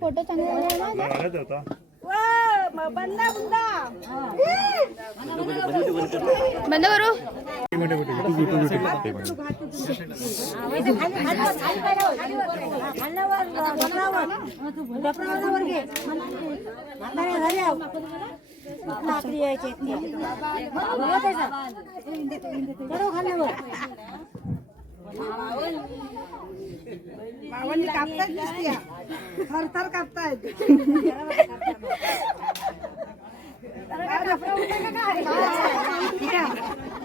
Photo चांगला बंद करू मावानी कापतायत दिसते थरथर कापतायत.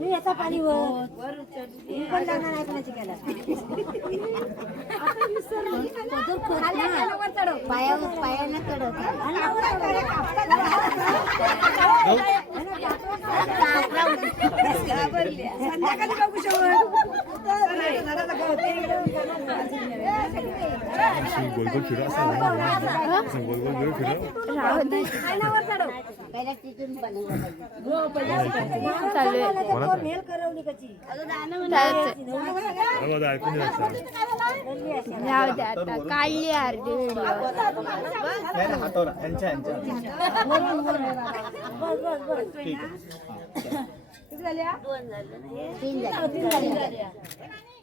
मी याचा पाणी वर मी पण लागणार आहे कुणाची गेला पायावर पायानं चढव संध्याकाळी बघू शकत अशी गोल. गोल फिरव असं असं गोल गोल गोल फिरव काढली अर्धी व्हिडिओ हातावर यांच्या यांच्या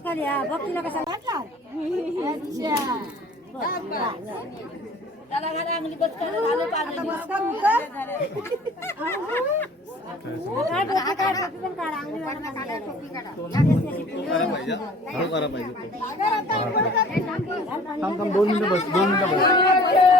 खाली हा बघ तुला कसा दादा घरा अंगली बस करून दोन मिनिटं बस दोन मिनिटं बस.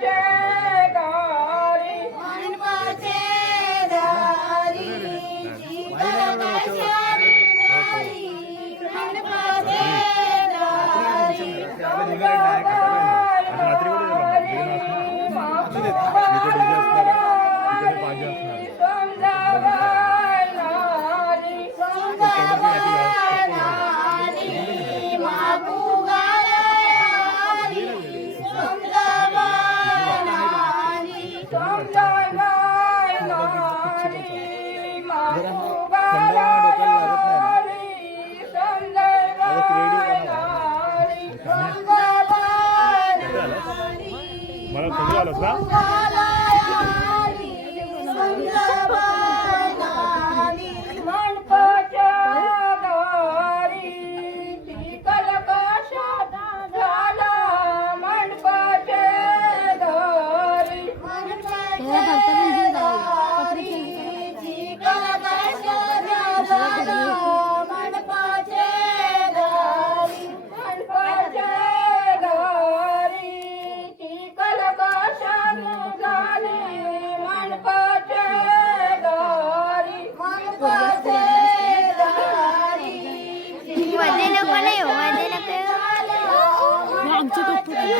Judges. मला कधी आलंस ना.